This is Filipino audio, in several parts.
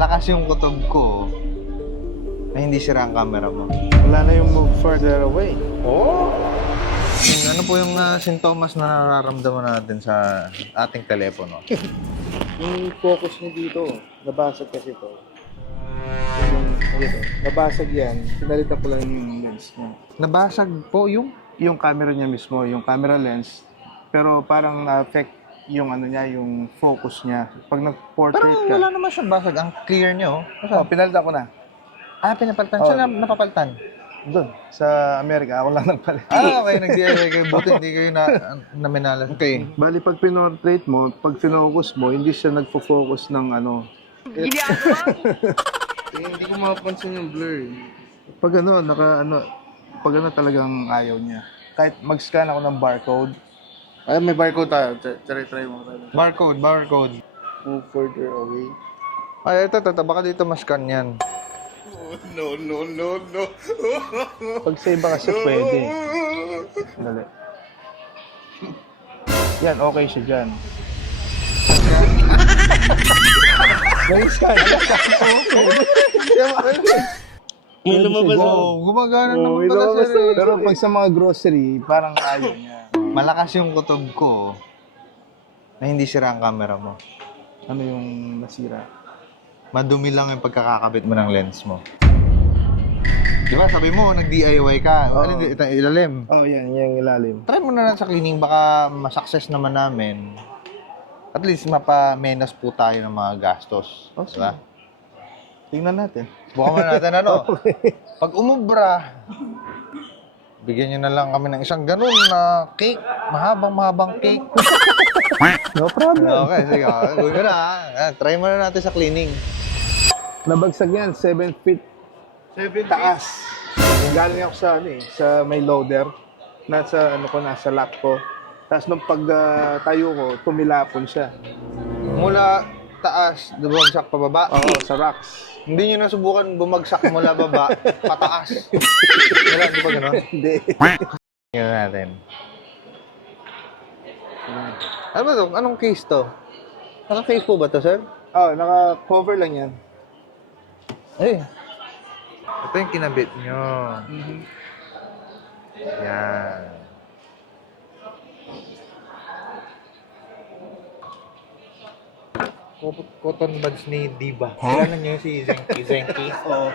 Malakas yung kutob ko na hindi sira ang camera mo. Wala na yung move further away. Oh! Ano po yung sintomas na nararamdaman natin sa ating telepono? Yung focus niya dito, nabasag kasi to. Dito, nabasag yan. Pinalitan ko lang yung lens niya. Nabasag po yung... Yung camera niya mismo, yung camera lens. Pero parang na-affect yung ano niya, yung focus niya. Pag nag-portrait Pero ka. wala naman siyang basag. Ang clear niya, oh. Oh, pinalitan ko na. Ah, pinapalitan. Oh. Saan napapalitan? Doon, sa Amerika. Ako lang nagpalit. Ah, okay. Nag-DIY kayo. Buti hindi kayo naminalas. Okay. Bali, pag pinortrait mo, pag finocus mo, hindi siya nagfo-focus ng ano. Hindi ko mapapansin yung blur. Pag ano, pag ano talagang ayaw niya. Kahit mag-scan ako ng barcode, Ay, may barcode tayo. Try mo tayo. Barcode. move further away. Ay, ito. Baka dito mas-scan yan. No. Pag sa iba kasi pwede. Dali. Yan, okay siya dyan. May scan. May lumabas ako. Oh, gumagana Oo, naman pala, lumabas sir. na. Pero pag sa mga grocery, parang ayaw niya. Malakas yung kutob ko na hindi sira ang camera mo. Ano yung nasira? Madumi lang yung pagkakakabit mo ng lens mo. Di ba, sabi mo, nag-DIY ka. Oo. Alin, ito, ilalim. Oh, yan, yung ilalim. Try mo na lang sa cleaning, baka ma-success naman namin. At least mapamenas po tayo ng mga gastos. Oh, Di ba? Tingnan natin. Bukan mo natin ano. Pag umubra, bigyan nyo na lang kami ng isang ganun na cake. Mahabang cake. No problem. Okay, sige. Gawin ko na ha. Try mo na natin sa cleaning. Nabagsak yan, 7 feet 7 taas. Galing ako sa sa may loader. Nasa nasa lap ko. Tapos nung pag tayo ko, tumilapon siya. Mula taas, bumagsak pababa. Oo, sa rocks. Hindi nyo nasubukan bumagsak mula baba, pataas. Wala, di ba gano'n? Hindi. Tingnan natin. Ano ba ito? Anong case to? Naka-case po ba to, sir? Oh, naka-cover lang yan. Eh. Ito yung kinabit nyo. Yan. Cotton buds ni Diva. Kilala niyo si Zenki? Oo.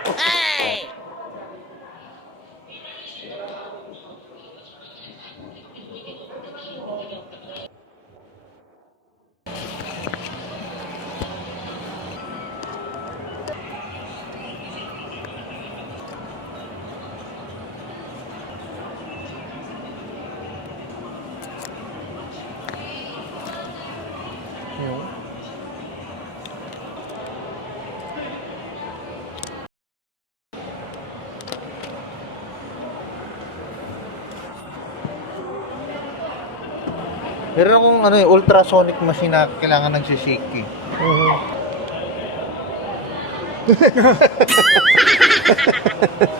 Meron akong ultrasonic machine na kailangan nagsishake eh.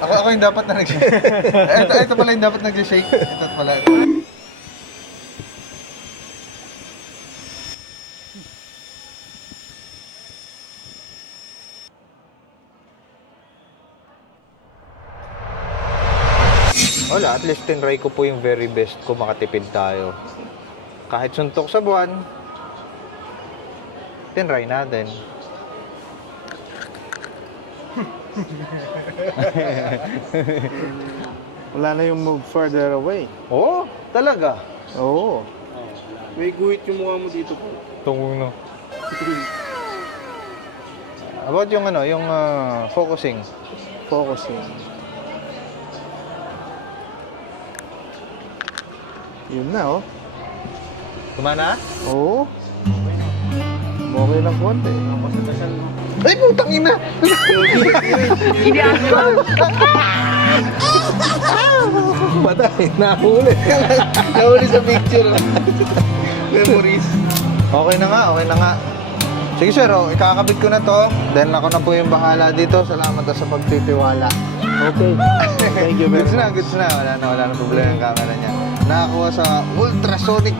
ako yung dapat na nagsishake. ito pala yung dapat nagsishake. Ito pala. Wala, at least tinry ko po yung very best ko, makatipid tayo. Kahit suntok sa buwan, tinry natin. Wala na yung move further away. Oo, talaga. Oo. May guhit yung mukha mo dito po. Tungkol no. About yung yung focusing. Focusing. Yun na, oh. Kumana? Oo. Okay lang konti. Ay, putang ina! Patay, nahuli. Nahuli sa picture. Memories. Okay na nga. Sige sir, ikakabit ko na to. Then ako na po yung bahala dito. Salamat sa pagtitiwala. Okay. Thank you very much. Goods na. Wala na problema yung camera niya. Nakakuha sa ultrasonic